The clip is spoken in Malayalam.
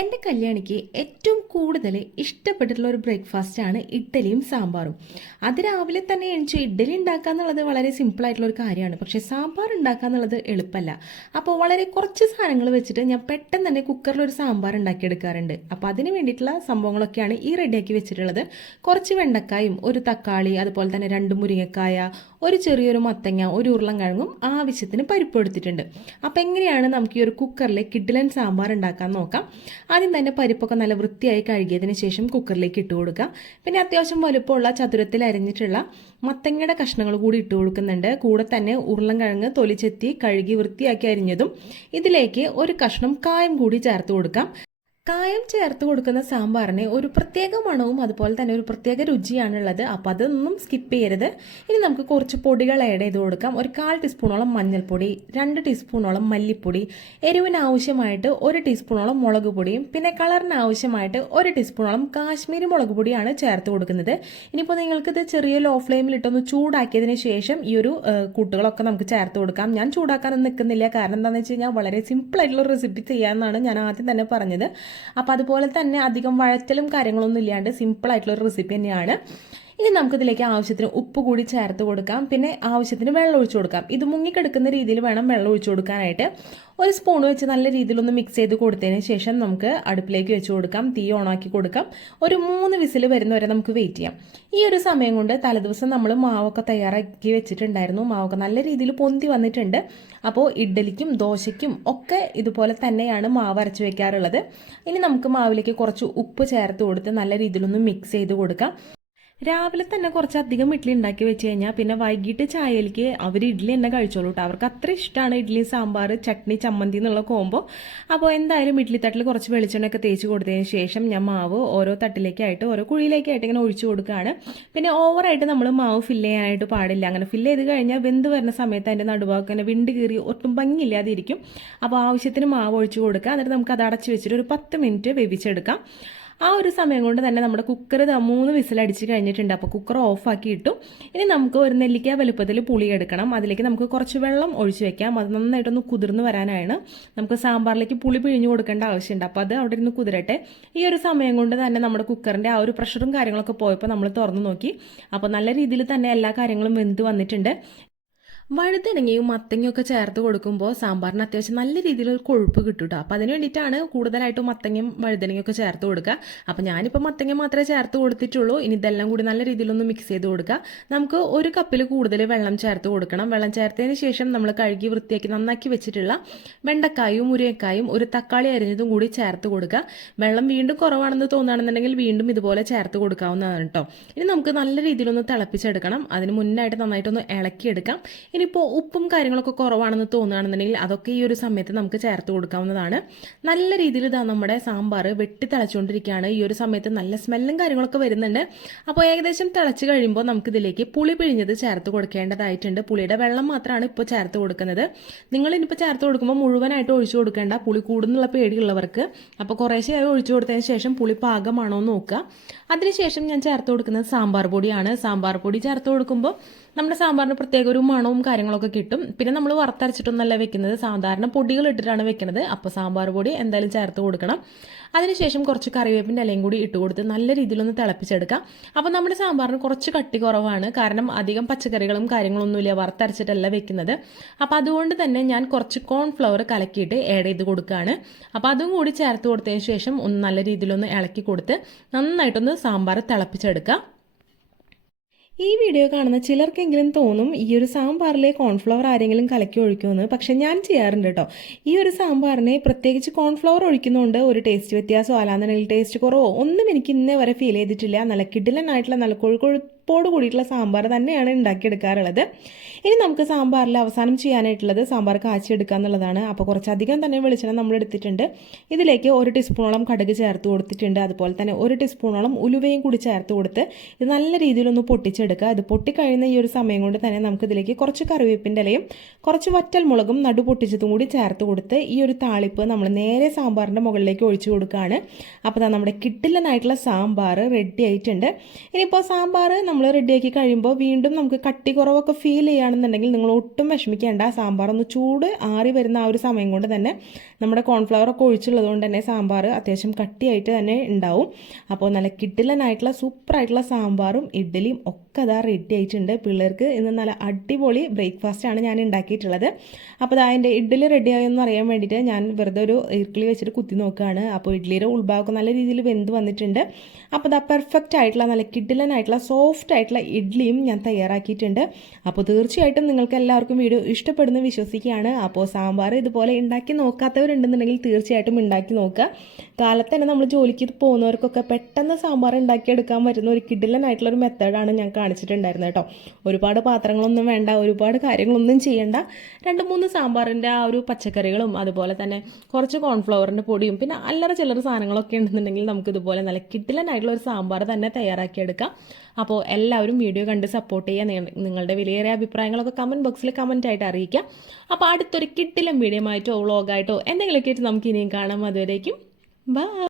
എൻ്റെ കല്യാണിക്ക് ഏറ്റവും കൂടുതൽ ഇഷ്ടപ്പെട്ടിട്ടുള്ള ഒരു ബ്രേക്ക്ഫാസ്റ്റാണ് ഇഡ്ഡലിയും സാമ്പാറും. അത് രാവിലെ തന്നെ എണിച്ച് ഇഡ്ഡലി ഉണ്ടാക്കുക എന്നുള്ളത് വളരെ സിമ്പിളായിട്ടുള്ള ഒരു കാര്യമാണ്. പക്ഷേ സാമ്പാർ ഉണ്ടാക്കുക എന്നുള്ളത് എളുപ്പമല്ല. അപ്പോൾ വളരെ കുറച്ച് സാധനങ്ങൾ വെച്ചിട്ട് ഞാൻ പെട്ടെന്ന് തന്നെ കുക്കറിൽ ഒരു സാമ്പാർ ഉണ്ടാക്കിയെടുക്കാറുണ്ട്. അപ്പോൾ അതിന് വേണ്ടിയിട്ടുള്ള സംഭവങ്ങളൊക്കെയാണ് ഈ റെഡിയാക്കി വെച്ചിട്ടുള്ളത്. കുറച്ച് വെണ്ടക്കായും ഒരു തക്കാളി, അതുപോലെ തന്നെ 2 മുരിങ്ങക്കായ, ഒരു ചെറിയൊരു മത്തങ്ങ, ഒരു ഉരുളൻകിഴങ്ങും ആവശ്യത്തിന് പരിപ്പ് എടുത്തിട്ടുണ്ട്. അപ്പോൾ എങ്ങനെയാണ് നമുക്ക് ഈ ഒരു കുക്കറിൽ കിഡിലൻ സാമ്പാർ ഉണ്ടാക്കാൻ നോക്കാം. ആദ്യം തന്നെ പരിപ്പൊക്കെ നല്ല വൃത്തിയായി കഴുകിയതിന് ശേഷം കുക്കറിലേക്ക് ഇട്ട് കൊടുക്കുക. പിന്നെ അത്യാവശ്യം വലുപ്പമുള്ള ചതുരത്തിൽ അരിഞ്ഞിട്ടുള്ള മത്തങ്ങയുടെ കഷ്ണങ്ങൾ കൂടി ഇട്ട് കൊടുക്കുന്നുണ്ട്. കൂടെ തന്നെ ഉരുളൻകിഴങ്ങ് തൊലിച്ചെത്തി കഴുകി വൃത്തിയാക്കി അരിഞ്ഞതും ഇതിലേക്ക് ഒരു കഷ്ണം കായം കൂടി ചേർത്ത് കൊടുക്കാം. കായം ചേർത്ത് കൊടുക്കുന്ന സാമ്പാറിന് ഒരു പ്രത്യേക മണവും അതുപോലെ തന്നെ ഒരു പ്രത്യേക രുചിയാണുള്ളത്. അപ്പോൾ അതൊന്നും സ്കിപ്പ് ചെയ്യരുത്. ഇനി നമുക്ക് കുറച്ച് പൊടികൾ ആഡ് ചെയ്ത് കൊടുക്കാം. ഒരു 1/4 ടീസ്പൂണോളം മഞ്ഞൾപ്പൊടി, 2 ടീസ്പൂണോളം മല്ലിപ്പൊടി, എരിവിന് ആവശ്യമായിട്ട് 1 ടീസ്പൂണോളം മുളക് പൊടിയും പിന്നെ കളറിന് ആവശ്യമായിട്ട് 1 ടീസ്പൂണോളം കാശ്മീരി മുളക് പൊടിയാണ് ചേർത്ത് കൊടുക്കുന്നത്. ഇനിയിപ്പോൾ നിങ്ങൾക്കിത് ചെറിയ ലോ ഫ്ലെയിമിലിട്ടൊന്ന് ചൂടാക്കിയതിന് ശേഷം ഈ ഒരു കൂട്ടുകളൊക്കെ നമുക്ക് ചേർത്ത് കൊടുക്കാം. ഞാൻ ചൂടാക്കാനൊന്നും നിൽക്കുന്നില്ല. കാരണം എന്താണെന്ന് വെച്ച് കഴിഞ്ഞാൽ വളരെ സിമ്പിളായിട്ടുള്ള റെസിപ്പി ചെയ്യാമെന്നാണ് ഞാൻ ആദ്യം തന്നെ പറഞ്ഞത്. അപ്പോൾ അതുപോലെ തന്നെ അധികം വഴറ്റലും കാര്യങ്ങളൊന്നും ഇല്ലാണ്ട് സിമ്പിളായിട്ടുള്ളൊരു റെസിപ്പി തന്നെയാണ്. ഇനി നമുക്കിതിലേക്ക് ആവശ്യത്തിന് ഉപ്പ് കൂടി ചേർത്ത് കൊടുക്കാം. പിന്നെ ആവശ്യത്തിന് വെള്ളം ഒഴിച്ചു കൊടുക്കാം. ഇത് മുങ്ങിക്കെടുക്കുന്ന രീതിയിൽ വേണം വെള്ളം ഒഴിച്ചു കൊടുക്കാനായിട്ട്. ഒരു സ്പൂൺ വെച്ച് നല്ല രീതിയിലൊന്ന് മിക്സ് ചെയ്ത് കൊടുത്തതിന് ശേഷം നമുക്ക് അടുപ്പിലേക്ക് വെച്ച് കൊടുക്കാം. തീ ഓണാക്കി കൊടുക്കാം. ഒരു 3 വിസിൽ വരുന്നവരെ നമുക്ക് വെയിറ്റ് ചെയ്യാം. ഈ ഒരു സമയം കൊണ്ട് തലേദിവസം നമ്മൾ മാവൊക്കെ തയ്യാറാക്കി വെച്ചിട്ടുണ്ടായിരുന്നു. മാവൊക്കെ നല്ല രീതിയിൽ പൊന്തി വന്നിട്ടുണ്ട്. അപ്പോൾ ഇഡ്ഡലിക്കും ദോശയ്ക്കും ഒക്കെ ഇതുപോലെ തന്നെയാണ് മാവ് അരച്ച് വെക്കാറുള്ളത്. ഇനി നമുക്ക് മാവിലേക്ക് കുറച്ച് ഉപ്പ് ചേർത്ത് കൊടുത്ത് നല്ല രീതിയിലൊന്ന് മിക്സ് ചെയ്ത് കൊടുക്കാം. രാവിലെ തന്നെ കുറച്ചധികം ഇഡ്ഡലി ഉണ്ടാക്കി വെച്ച് കഴിഞ്ഞാൽ പിന്നെ വൈകിട്ട് ചായയിലേക്ക് അവർ ഇഡ്ഡലി തന്നെ കഴിച്ചോളൂ കേട്ടോ. അവർക്ക് അത്ര ഇഷ്ടമാണ് ഇഡ്ഡലി, സാമ്പാർ, ചട്നി, ചമ്മന്തി എന്നുള്ള കോംബോ. അപ്പോൾ എന്തായാലും ഇഡ്ഡലി തട്ടിൽ കുറച്ച് വെളിച്ചെണ്ണയൊക്കെ തേച്ച് കൊടുത്തതിന് ശേഷം ഞാൻ മാവ് ഓരോ തട്ടിലേക്കായിട്ട് ഓരോ കുഴിയിലേക്കായിട്ട് ഇങ്ങനെ ഒഴിച്ചു കൊടുക്കുകയാണ്. പിന്നെ ഓവറായിട്ട് നമ്മൾ മാവ് ഫില്ല് ചെയ്യാനായിട്ട് പാടില്ല. അങ്ങനെ ഫില്ല് ചെയ്ത് കഴിഞ്ഞാൽ വെന്ത് വരുന്ന സമയത്ത് അതിൻ്റെ നടുഭാഗം തന്നെ വിണ്ട് കീറി ഒട്ടും ഭംഗിയില്ലാതിരിക്കും. അപ്പോൾ ആവശ്യത്തിന് മാവ് ഒഴിച്ചു കൊടുക്കുക. എന്നിട്ട് നമുക്ക് അത് അടച്ച് വെച്ചിട്ട് ഒരു 10 മിനിറ്റ് വേവിച്ചെടുക്കാം. ആ ഒരു സമയം കൊണ്ട് തന്നെ നമ്മുടെ കുക്കർ 3 വിസിലടിച്ച് കഴിഞ്ഞിട്ടുണ്ട്. അപ്പോൾ കുക്കർ ഓഫാക്കി ഇട്ടു. ഇനി നമുക്ക് ഒരു നെല്ലിക്ക വലുപ്പത്തിൽ പുളി എടുക്കണം. അതിലേക്ക് നമുക്ക് കുറച്ച് വെള്ളം ഒഴിച്ച് വെക്കാം. അത് നന്നായിട്ടൊന്ന് കുതിർന്ന് വരാനാണ്. നമുക്ക് സാമ്പാറിലേക്ക് പുളി പിഴിഞ്ഞു കൊടുക്കേണ്ട ആവശ്യമുണ്ട്. അപ്പോൾ അത് അവിടെ ഇരുന്ന് കുതിരട്ടെ. ഈ ഒരു സമയം കൊണ്ട് തന്നെ നമ്മുടെ കുക്കറിൻ്റെ ആ ഒരു പ്രഷറും കാര്യങ്ങളൊക്കെ പോയപ്പോൾ നമ്മൾ തുറന്ന് നോക്കി. അപ്പോൾ നല്ല രീതിയിൽ തന്നെ എല്ലാ കാര്യങ്ങളും വെന്ത് വന്നിട്ടുണ്ട്. വഴുതനങ്ങയും മത്തങ്ങയൊക്കെ ചേർത്ത് കൊടുക്കുമ്പോൾ സാമ്പാറിന് അത്യാവശ്യം നല്ല രീതിയിലൊരു കൊഴുപ്പ് കിട്ടും കേട്ടോ. അപ്പോൾ അതിന് വേണ്ടിയിട്ടാണ് കൂടുതലായിട്ടും മത്തങ്ങയും വഴുതനങ്ങയൊക്കെ ചേർത്ത് കൊടുക്കുക. അപ്പോൾ ഞാനിപ്പോൾ മത്തങ്ങ മാത്രമേ ചേർത്ത് കൊടുത്തിട്ടുള്ളൂ. ഇനി ഇതെല്ലാം കൂടി നല്ല രീതിയിലൊന്ന് മിക്സ് ചെയ്ത് കൊടുക്കുക. നമുക്ക് 1 കപ്പിൽ കൂടുതൽ വെള്ളം ചേർത്ത് കൊടുക്കണം. വെള്ളം ചേർത്തതിന് ശേഷം നമ്മൾ കഴുകി വൃത്തിയാക്കി നന്നാക്കി വെച്ചിട്ടുള്ള വെണ്ടക്കായും മുരിങ്ങക്കായും ഒരു തക്കാളി അരിഞ്ഞതും കൂടി ചേർത്ത് കൊടുക്കുക. വെള്ളം വീണ്ടും കുറവാണെന്ന് തോന്നുകയാണെന്നുണ്ടെങ്കിൽ വീണ്ടും ഇതുപോലെ ചേർത്ത് കൊടുക്കാവുന്നതാണ് കേട്ടോ. ഇനി നമുക്ക് നല്ല രീതിയിലൊന്ന് തിളപ്പിച്ചെടുക്കണം. അതിന് മുന്നായിട്ട് നന്നായിട്ടൊന്ന് ഇളക്കിയെടുക്കാം. ഇനിയിപ്പോൾ ഉപ്പും കാര്യങ്ങളൊക്കെ കുറവാണെന്ന് തോന്നുകയാണെന്നുണ്ടെങ്കിൽ അതൊക്കെ ഈ ഒരു സമയത്ത് നമുക്ക് ചേർത്ത് കൊടുക്കാവുന്നതാണ്. നല്ല രീതിയിൽ ഇതാ നമ്മുടെ സാമ്പാർ വെട്ടി തിളച്ചുകൊണ്ടിരിക്കുകയാണ്. ഈ ഒരു സമയത്ത് നല്ല സ്മെല്ലും കാര്യങ്ങളൊക്കെ വരുന്നുണ്ട്. അപ്പോൾ ഏകദേശം തിളച്ച് കഴിയുമ്പോൾ നമുക്കിതിലേക്ക് പുളി പിഴിഞ്ഞത് ചേർത്ത് കൊടുക്കേണ്ടതായിട്ടുണ്ട്. പുളിയുടെ വെള്ളം മാത്രമാണ് ഇപ്പോൾ ചേർത്ത് കൊടുക്കുന്നത്. നിങ്ങളിനിപ്പോൾ ചേർത്ത് കൊടുക്കുമ്പോൾ മുഴുവനായിട്ട് ഒഴിച്ചു കൊടുക്കേണ്ട, പുളി കൂടുന്നുള്ള പേടിയുള്ളവർക്ക്. അപ്പോൾ കുറേശ്ശെയായി ഒഴിച്ചു കൊടുത്തതിന് ശേഷം പുളി പാകമാണോ എന്ന് നോക്കുക. അതിനുശേഷം ഞാൻ ചേർത്ത് കൊടുക്കുന്നത് സാമ്പാർ പൊടിയാണ്. സാമ്പാർ പൊടി ചേർത്ത് കൊടുക്കുമ്പോൾ നമ്മുടെ സാമ്പാറിന് പ്രത്യേക ഒരു മണവും കാര്യങ്ങളൊക്കെ കിട്ടും. പിന്നെ നമ്മൾ വറുത്തരച്ചിട്ടൊന്നല്ല വെക്കുന്നത്, സാധാരണ പൊടികൾ ഇട്ടിട്ടാണ് വെക്കുന്നത്. അപ്പോൾ സാമ്പാർ പൊടി എന്തായാലും ചേർത്ത് കൊടുക്കണം. അതിനുശേഷം കുറച്ച് കറിവേപ്പിൻ്റെ ഇലയും കൂടി ഇട്ട് കൊടുത്ത് നല്ല രീതിയിലൊന്ന് തിളപ്പിച്ചെടുക്കാം. അപ്പോൾ നമ്മുടെ സാമ്പാറിന് കുറച്ച് കട്ടി കുറവാണ്. കാരണം അധികം പച്ചക്കറികളും കാര്യങ്ങളൊന്നുമില്ല, വറുത്തരച്ചിട്ടല്ല വെക്കുന്നത്. അപ്പോൾ അതുകൊണ്ട് തന്നെ ഞാൻ കുറച്ച് കോൺഫ്ലവർ കലക്കിയിട്ട് ആഡ് ചെയ്ത് കൊടുക്കുകയാണ്. അപ്പോൾ അതും കൂടി ചേർത്ത് കൊടുത്തതിന് ശേഷം ഒന്ന് നല്ല രീതിയിലൊന്ന് ഇളക്കി കൊടുത്ത് നന്നായിട്ടൊന്ന് സാമ്പാർ തിളപ്പിച്ചെടുക്കുക. ഈ വീഡിയോ കാണുന്ന ചിലർക്കെങ്കിലും തോന്നും ഈ ഒരു സാമ്പാറിലെ കോൺഫ്ലവർ ആരെങ്കിലും കലക്കി ഒഴിക്കുമെന്ന്. പക്ഷെ ഞാൻ ചെയ്യാറുണ്ട് കേട്ടോ. ഈ ഒരു സാമ്പാറിനെ പ്രത്യേകിച്ച് കോൺഫ്ലവർ ഒഴിക്കുന്നതുകൊണ്ട് ഒരു ടേസ്റ്റ് വ്യത്യാസമോ അല്ലാന്നുണ്ടെങ്കിൽ ടേസ്റ്റ് കുറവോ ഒന്നും എനിക്ക് ഇന്നേ വരെ ഫീൽ ചെയ്തിട്ടില്ല. നല്ല കിടിലനായിട്ടുള്ള നല്ല കൊഴുപ്പോട് കൂടിയിട്ടുള്ള സാമ്പാർ തന്നെയാണ് ഉണ്ടാക്കിയെടുക്കാറുള്ളത്. ഇനി നമുക്ക് സാമ്പാറിൽ അവസാനം ചെയ്യാനായിട്ടുള്ളത് സാമ്പാർ കാച്ചിയെടുക്കുക എന്നുള്ളതാണ്. അപ്പോൾ കുറച്ചധികം തന്നെ വെളിച്ചെണ്ണ നമ്മൾ എടുത്തിട്ടുണ്ട്. ഇതിലേക്ക് 1 ടീസ്പൂണോളം കടുക് ചേർത്ത് കൊടുത്തിട്ടുണ്ട്. അതുപോലെ തന്നെ 1 ടീസ്പൂണോളം ഉലുവയും കൂടി ചേർത്ത് കൊടുത്ത് ഇത് നല്ല രീതിയിലൊന്ന് പൊട്ടിച്ചെടുക്കുക. ഇത് പൊട്ടിക്കഴിയുന്ന ഈ ഒരു സമയം കൊണ്ട് തന്നെ നമുക്കിതിലേക്ക് കുറച്ച് കറിവേപ്പിൻ്റെ ഇലയും കുറച്ച് വറ്റൽ മുളകും നടു പൊട്ടിച്ചതും കൂടി ചേർത്ത് കൊടുത്ത് ഈ ഒരു താളിപ്പ് നമ്മൾ നേരെ സാമ്പാറിൻ്റെ മുകളിലേക്ക് ഒഴിച്ചു കൊടുക്കുകയാണ്. അപ്പോൾ നമ്മുടെ കിട്ടില്ലനായിട്ടുള്ള സാമ്പാർ റെഡി ആയിട്ടുണ്ട്. ഇനിയിപ്പോൾ സാമ്പാർ നമ്മൾ റെഡിയാക്കി കഴിയുമ്പോൾ വീണ്ടും നമുക്ക് കട്ടി കുറവൊക്കെ ഫീൽ ചെയ്യുകയാണെന്നുണ്ടെങ്കിൽ നിങ്ങൾ ഒട്ടും വിഷമിക്കേണ്ട. സാമ്പാർ ഒന്ന് ചൂട് ആറി വരുന്ന ആ ഒരു സമയം കൊണ്ട് തന്നെ നമ്മുടെ കോൺഫ്ലവർ ഒക്കെ ഒഴിച്ചുള്ളത് കൊണ്ട് തന്നെ സാമ്പാർ അത്യാവശ്യം കട്ടിയായിട്ട് തന്നെ ഉണ്ടാവും. അപ്പോൾ നല്ല കിടിലനായിട്ടുള്ള സൂപ്പറായിട്ടുള്ള സാമ്പാറും ഇഡ്ഡലിയും ഒക്കെ അതാ റെഡി ആയിട്ടുണ്ട്. പിള്ളേർക്ക് ഇന്ന് നല്ല അടിപൊളി ബ്രേക്ക്ഫാസ്റ്റാണ് ഞാൻ ഉണ്ടാക്കിയിട്ടുള്ളത്. അപ്പോൾ അതാ എൻ്റെ ഇഡ്ഡലി റെഡിയായെന്ന് അറിയാൻ വേണ്ടിയിട്ട് ഞാൻ വെറുതെ ഒരു ഈർക്കിളി വെച്ചിട്ട് കുത്തി നോക്കുകയാണ്. അപ്പോൾ ഇഡ്ഡലിയുടെ ഉൾഭാഗമൊക്കെ നല്ല രീതിയിൽ വെന്ത് വന്നിട്ടുണ്ട്. അപ്പോൾ അതാ പെർഫെക്റ്റ് ആയിട്ടുള്ള നല്ല കിടിലനായിട്ടുള്ള സോഫ്റ്റ് ആയിട്ടുള്ള ഇഡ്ഡലിയും ഞാൻ തയ്യാറാക്കിയിട്ടുണ്ട്. അപ്പോൾ തീർച്ചയായിട്ടും നിങ്ങൾക്ക് എല്ലാവർക്കും വീഡിയോ ഇഷ്ടപ്പെടുന്നു വിശ്വസിക്കുകയാണ്. അപ്പോൾ സാമ്പാർ ഇതുപോലെ ഉണ്ടാക്കി നോക്കാത്തവരുണ്ടെന്നുണ്ടെങ്കിൽ തീർച്ചയായിട്ടും ഉണ്ടാക്കി നോക്കുക. കാലത്ത് തന്നെ നമ്മൾ ജോലിക്ക് പോകുന്നവർക്കൊക്കെ പെട്ടെന്ന് സാമ്പാർ ഉണ്ടാക്കിയെടുക്കാൻ പറ്റുന്ന ഒരു കിടിലനായിട്ടുള്ളൊരു മെത്തേഡാണ് ഞാൻ കാണിച്ചിട്ടുണ്ടായിരുന്നത് കേട്ടോ. ഒരുപാട് പാത്രങ്ങളൊന്നും വേണ്ട, ഒരുപാട് കാര്യങ്ങളൊന്നും ചെയ്യേണ്ട. 2-3 സാമ്പാറിൻ്റെ ആ ഒരു പച്ചക്കറികളും അതുപോലെ തന്നെ കുറച്ച് കോൺഫ്ലവറിൻ്റെ പൊടിയും പിന്നെ അല്ലറ ചില്ലറ സാധനങ്ങളൊക്കെ ഉണ്ടെന്നുണ്ടെങ്കിൽ നമുക്കിതുപോലെ നല്ല കിടിലനായിട്ടുള്ള ഒരു സാമ്പാർ തന്നെ തയ്യാറാക്കിയെടുക്കാം. അപ്പോൾ എല്ലാവരും വീഡിയോ കണ്ട് സപ്പോർട്ട് ചെയ്യുക. നിങ്ങളുടെ വിലയേറിയ അഭിപ്രായങ്ങളൊക്കെ കമൻറ്റ് ബോക്സിൽ കമൻറ്റായിട്ട് അറിയിക്കാം. അപ്പോൾ അടുത്തൊരു കിടിലൻ വീഡിയോ ആയിട്ടോ വ്ളോഗായിട്ടോ എന്തെങ്കിലുമൊക്കെ ആയിട്ട് നമുക്ക് ഇനിയും കാണാം. അതുവരേക്കും ബൈ.